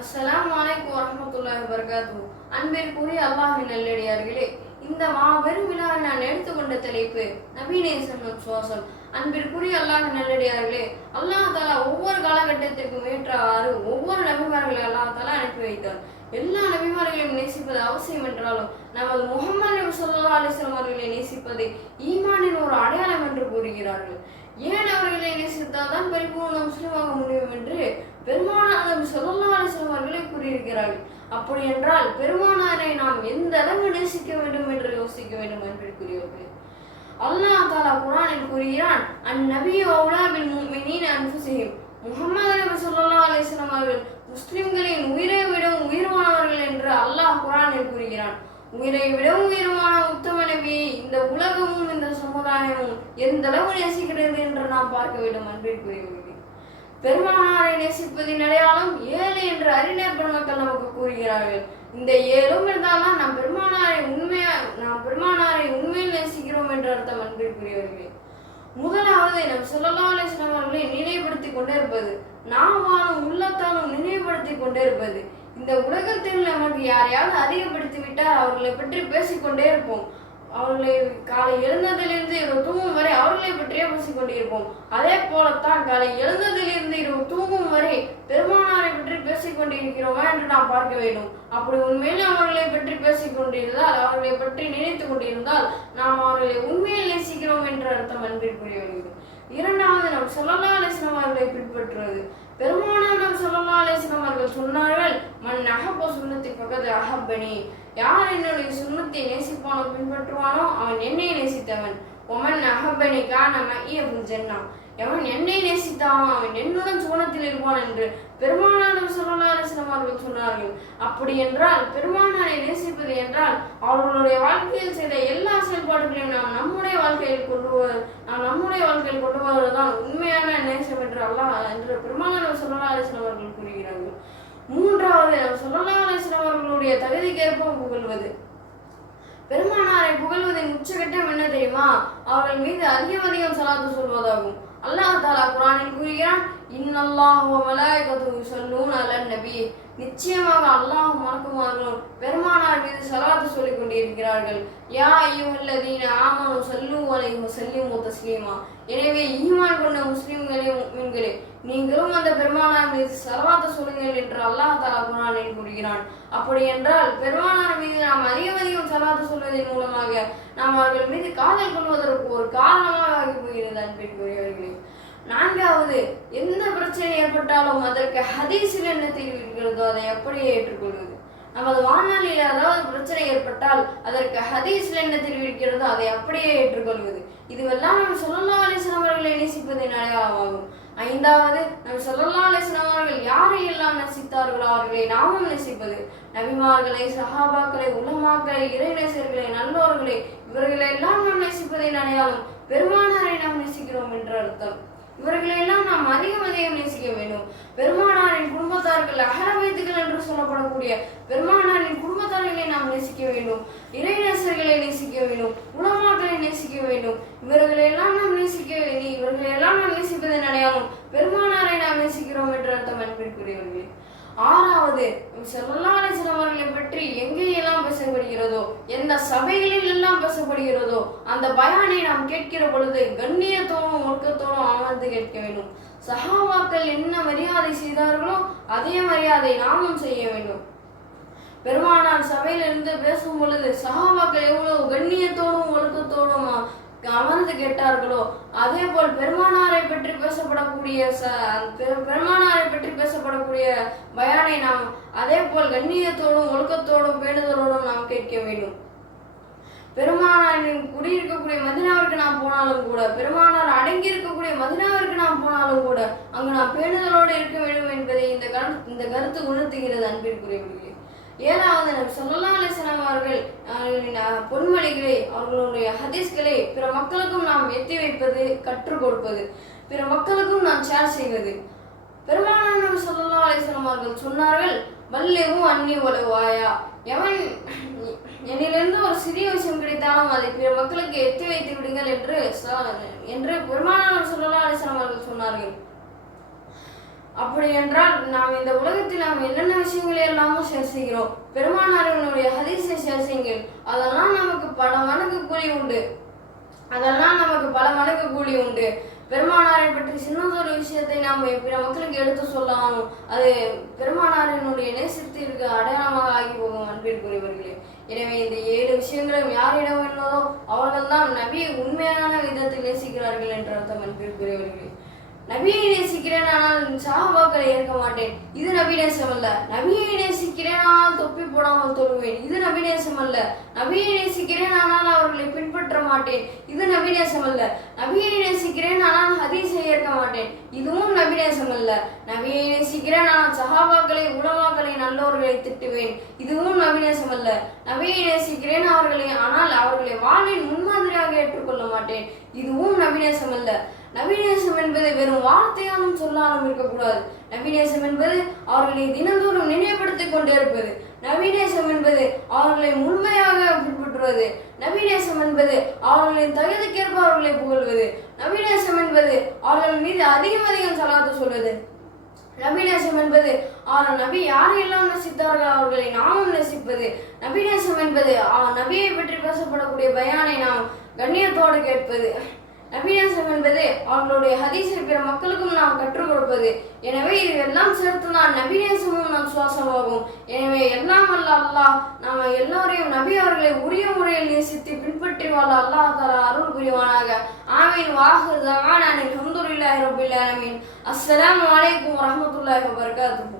அஸ்ஸலாமு அலைக்கும் வரஹ்மத்துல்லாஹி வபரகாத்துஹு. அன்பிற்குரிய அல்லாஹ்வின் நல்லடியார்களே, இந்த மாபெரும் விழாவில் நான் எடுத்துக்கொண்ட தலைப்பு நபிநேசம் சுவாசம். அன்பிற்குரிய அல்லாஹ்வின் நல்லடியார்களே, அல்லாஹ் தஆலா ஒவ்வொரு காலகட்டத்திற்கும் ஏற்றவாறு ஒவ்வொரு நபிமார்களை அல்லாஹ் தஆலா அனுப்பி வைத்தார். எல்லா நபிமார்களையும் நேசிப்பது அவசியம் என்றாலும் நமது முஹம்மது நபி ஸல்லல்லாஹு அலைஹி வஸல்லம் அவர்களை நேசிப்பது ஈமானின் ஒரு அடையாளம் என்று கூறுகிறார்கள். ஏன் அவர்களை நேசித்தால் தான் பரிபூர்ண முஸ்லிமாக முடியும் என்று பெருமானார் நபி ஸல்லல்லாஹு அலைஹி வஸல்லம் அவர்களே கூறியிருக்கிறார்கள். அப்படி என்றால் பெருமானாரை நாம் எந்த அளவு நேசிக்க வேண்டும் என்று யோசிக்க வேண்டும் என்பதற்குரியவர்களே. அல்லாஹ் தஆலா குர்ஆனில் கூறுகிறான், அந்நபியு அவுலா பில் முஃமினீன அன்ஃபுஸிஹிம். முஹம்மது நபி ஸல்லல்லாஹு அலைஹி வஸல்லம் அவர்கள் முஸ்லிம்களின் உயிரை விடவும் உயிர்வானவர்கள் என்று அல்லாஹ் குர்ஆனில் கூறுகிறான். உயிரை விடவும் உயிர்வான உத்தம நபியை இந்த உலகமும் இந்த சமுதாயமும் எந்த அளவு நேசிக்கிறது என்று நாம் பார்க்க வேண்டும் அன்பிற்குரியவர்களே. பெருமானாரை நேசிப்பதின் அடையாளம் 7 என்று அறிஞர் பெருமக்கள் நமக்கு கூறுகிறார்கள். இந்த 7 இருந்தால்தான் நாம் பெருமானாரை உண்மையில் நேசிக்கிறோம் என்று அர்த்தம் அன்பிற்குரியவர்களே. முதலாவது நம் ஸல்லல்லாஹு அலைஹி வஸல்லம் அவர்களை நினைவுபடுத்திக் கொண்டே இருப்பது, நாவாலும் உள்ளத்தாலும் நினைவுபடுத்திக் கொண்டே இருப்பது. இந்த உலகத்தில் நமக்கு யாரையாவது அதிகப்படுத்தி விட்டால் அவர்களை பற்றி பேசிக்கொண்டே இருப்போம். அவர்களை காலை எழுந்ததிலிருந்து இரவு தூங்கும் வரை அவர்களை பற்றியே பேசிக்கொண்டிருப்போம். அதே போலத்தான் காலை எழுந்ததிலிருந்து இரவு தூங்கும் வரை பெருமானாரை பற்றி பேசிக்கொண்டிருக்கிறோமா என்று நாம் பார்க்க வேண்டும். அப்படி உண்மையில் அவர்களை பற்றி பேசிக்கொண்டிருந்தால், அவர்களை பற்றி நினைத்து கொண்டிருந்தால் நாம் அவர்களை உண்மையில் நேசிக்கிறோம் என்று அர்த்தம் அன்பிற்குரியவர்களே. இரண்டாவது, நம் ஸல்லல்லாஹு அலைஹி வஸல்லம் அவர்களை பின்பற்றுவது. பெருமானார் நபி ஸல்லல்லாஹு அலைஹி வஸல்லம் அவர்கள் சொன்னார்கள், மன் அஹப்ப சுன்னத்தி ஃபகத் அஹப்பனி. யார் என்னுடைய சுன்னத்தை நேசிப்பானோ பின்பற்றுவானோ அவன் என்னை நேசித்தவன். ஒமன் அஹப்பனி கான மஇய ஃபில் ஜன்னah. எவன் என்னை நேசித்தானோ அவன் என்னுடன் சுவனத்தில் இருப்பான் என்று பெருமானார் நபி ஸல்லல்லாஹு அலைஹி வஸல்லம் அவர்கள் சொன்னார்கள். அப்படி என்றால் பெருமானாரை நேசிப்பது என்றால் அவர்களுடைய வாழ்க்கையில் செய்த எல்லா செயல்பாடுகளையும் நாம் நம்முடைய வாழ்க்கையில் கொண்டு வருவதுதான் உண்மையான நேசம் என்று பெருமானார் நபி ஸல்லல்லாஹு அலைஹி வஸல்லம் அவர்கள் கூறுகிறார்கள். மூன்றாவது, ஸல்லல்லாஹு அலைஹி வஸல்லம் அவர்களுடைய தகுதிக்கேற்ப புகழ்வது. பெருமானாரை புகழ்வதின் உச்சகட்டம் என்ன தெரியுமா? அவர்கள் மீது அதிகம் ஸலாத்து சொல்வதாகும். அல்லாஹ் தஆலா குர்ஆனில் கூறுகிறான், இன்னல்லாஹு வ மலாயிகத்துஹு யுஸல்லூன அலன் நபி. நிச்சயமாக அல்லாஹ்வும் மலக்குமார்களும் பெருமானார் மீது ஸலாத்து சொல்லிக் கொண்டிருக்கிறார்கள். யா அய்யுஹல்லதீன ஆமனு ஸல்லூ அலைஹி வ ஸல்லிமு தஸ்லீமா. எனவே ஈமான் கொண்ட முஸ்லிம்களே, முஃமின்களே, நீங்களும் அந்த பெருமானார் மீது ஸலவாத்து சொல்லுங்கள் என்று அல்லாஹ் தஆலா குர்ஆனில் கூறுகிறான். அப்படி என்றால் பெருமானார் மீது நாம் அதிகம் ஸலவாத்து சொல்வதன் மூலமாக நாம் அவர்கள் மீது காதல் கொள்வதற்கு ஒரு காரணமாக ஆகி போகிறது அன்பிற்குரியவர்களே. நான்காவது, எந்த பிரச்சனை ஏற்பட்டாலும் அதற்கு ஹதீஸில் என்ன தீர்வு இருக்கிறதோ அதை அப்படியே ஏற்றுக்கொள்வது. நமது வாழ்நாளில் ஏதாவது பிரச்சனை ஏற்பட்டால் அதற்கு ஹதீஸில் என்ன தீர்வு இருக்கிறதோ அதை அப்படியே ஏற்றுக்கொள்வது. இதுவெல்லாம் நபி ஸல்லல்லாஹு அலைஹி வஸல்லம் அவர்களை நேசிப்பதின் அடையாளமாகும். ஐந்தாவது, நபி ஸல்லல்லாஹு அலைஹி வஸல்லம் அவர்கள் யாரை எல்லாம் நேசித்தார்களோ அவர்களை நாமும் நேசிப்பது. நபிமார்களை, சஹாபாக்களை, உலமாக்களை, இறைநேசர்களை, நல்லோர்களை, இவர்களை எல்லாம் நாம் நேசிப்பதின் அடையாளம் பெருமானாரை நாம் நேசிக்கிறோம் என்று அர்த்தம். இவர்களை எல்லாம் நாம் அதிகம் நேசிக்க வேண்டும். பெருமானாரின் குடும்பத்தார்கள், அஹ்லபைத்துகள் என்று சொல்லப்படக்கூடிய பெருமானாரின் குடும்பத்தார்களை நாம் நேசிக்க வேண்டும். இறைநேசர்களை நேசிக்க வேண்டும். உலமாக்களை நேசிக்க வேண்டும். இவர்களை எல்லாம் நாம் நேசிப்பதன் அடையாளம் பெருமானாரை நாம் நேசிக்கிறோம் என்று அர்த்தம் அன்பிற்குரியவர்களே. ஆறாவது, ஸல்லல்லாஹு அலைஹி வஸல்லம் அவர்களை பற்றி எங்கெல்லாம் பேசப்படுகிறதோ, எந்த சபைகளில் எல்லாம் பேசப்படுகிறதோ அந்த பயானை நாம் கேட்கிற பொழுது கண்ணியத்தோடும் ஒழுக்கத்தோடும் அமர்ந்து கேட்க வேண்டும். சஹாபாக்கள் என்ன மரியாதை செய்தார்களோ அதே மரியாதை நாமும் செய்ய வேண்டும். பெருமானார் சபையிலிருந்து பேசும் பொழுது சஹாபாக்கள் எவ்வளவு கண்ணியத்தோடும் ஒழுக்கத்தோடும் அமர்ந்து கேட்டார்களோ அதே போல் பெருமானாரை பற்றி பேசப்படக்கூடிய பயானை நாம் அதே போல் கண்ணியத்தோடும் ஒழுக்கத்தோடும் பேணுதலோடும் நாம் கேட்க வேண்டும். பெருமானாரின் குடியிருக்கக்கூடிய மதீனாவிற்கு நாம் போனாலும் கூட, பெருமானார் அடங்கி இருக்கக்கூடிய மதீனாவிற்கு நாம் போனாலும் கூட அங்கு நாம் பேணுதலோடு இருக்க வேண்டும் என்பதை இந்த கருத்து உணர்த்துகிறது அன்பிற்குரியவர்களே. ஏழாவது, நபி ஸல்லல்லாஹு அலைஹி வஸல்லம் அவர்கள் பொன்மொழிகளை, அவர்களுடைய ஹதீஸ்களை பிற மக்களுக்கும் நாம் எத்தி வைப்பது, கற்றுக் கொடுப்பது, பிற மக்களுக்கும் நாம் ஷேர் செய்வது. பெருமானார் நபி ஸல்லல்லாஹு அலைஹி வஸல்லம் அவர்கள் சொன்னார்கள், பல்லிகு அன்னி வலவ் ஆயா. எவன் என்னிலிருந்து ஒரு சிறிய விஷயம் கிடைத்தாலும் அதை பிற மக்களுக்கு எத்தி வைத்து விடுங்கள் என்று பெருமானார் நபி ஸல்லல்லாஹு அலைஹி வஸல்லம் அவர்கள் சொன்னார்கள். அப்படி என்றால் நாம் இந்த உலகத்தில் நாம் என்னென்ன விஷயங்களை எல்லாமோ ஷேர் செய்கிறோம். பெருமானாரினுடைய ஹதீஸை ஷேர் செய்யுங்கள், அதெல்லாம் நமக்கு பல மடங்கு கூலி உண்டு. பெருமானாரை பற்றி சின்னதொரு விஷயத்தை நாம் பிற மக்களுக்கு எடுத்து சொல்லலாம், அது பெருமானாரினுடைய நேசத்திற்கு அடையாளமாக ஆகி போகும். அன்பிற்குரியவர்களே, எனவே இந்த 7 விஷயங்களும் யாரிடம் உள்ளதோ அவர்கள் தான் நபியை உண்மையான விதத்தில் நேசிக்கிறார்கள் என்ற அர்த்தம். அன்பிற்குரியவர்களே, நபியை நேசிக்கிறேன் ஆனால் சஹாபாக்களை ஏற்க மாட்டேன், இது நபி நேசம் அல்ல. நபியை நேசிக்கிறேன் ஆனால் தொப்பி போடாமல் தொழுவேன், இது நபி நேசம் அல்ல. நபியை நேசிக்கிறேன் ஆனால் அவர்களை பின்பற்ற மாட்டேன், இது நபி நேசம் அல்ல. நபியை நேசிக்கிறேன் ஆனால் ஹதீஸை ஏற்க மாட்டேன், இதுவும் நபி நேசம் அல்ல. நபியை நேசிக்கிறேன் ஆனால் சஹாபாக்களை உலமாக்களை நல்லோர்களை திட்டுவேன், இதுவும் நபி நேசம் அல்ல. நபியை நேசிக்கிறேன் ஆனால் அவர்களை வாழ்வின் முன்மாதிரியாக ஏற்றுக்கொள்ள மாட்டேன், இதுவும் நபி நேசம் அல்ல. நபிநேசம் என்பது வெறும் வார்த்தையாலும் சொல்லாலும் இருக்கக்கூடாது. நபிநேசம் என்பது அவர்களை தினந்தோறும் நினைவுபடுத்திக் கொண்டே இருப்பது. நபிநேசம் என்பது அவர்களை முழுமையாக பின்பற்றுவது. நபிநேசம் என்பது அவர்களின் தகுதிக்கேற்ப அவர்களை புகழ்வது. நபிநேசம் என்பது அவர்கள் மீது அதிகம் சலாத்து சொல்வது. நபிநேசம் என்பது நபி யாரையெல்லாம் நேசித்தார்கள் அவர்களை நாமும் நேசிப்பது. நபிநேசம் என்பது நபியை பற்றி பேசப்படக்கூடிய பயானை நாம் கண்ணியத்தோடு கேட்பது. நபிநேசம் என்பது அவர்களுடைய ஹதீஸை பிற மக்களுக்கும் நாம் கற்றுக் கொடுப்பது. எனவே இதுவெல்லாம் சேர்த்துதான் நபிநேசமும் நம் சுவாசமாகும். எனவே எல்லாம் வல்ல அல்லாஹ் நாம் எல்லோரையும் நபி அவர்களை உரிய முறையில் நேசித்து பின்பற்றி வாழ அல்லாஹ் தஆலா அருள் புரிவானாக. ஆமீன். வாஹிர் தஅவானா அல்ஹம்துலில்லாஹி ரப்பில் ஆலமீன். அஸ்ஸலாமு அலைக்கும் வரஹ்மத்துல்லாஹி வபரகாத்துஹு.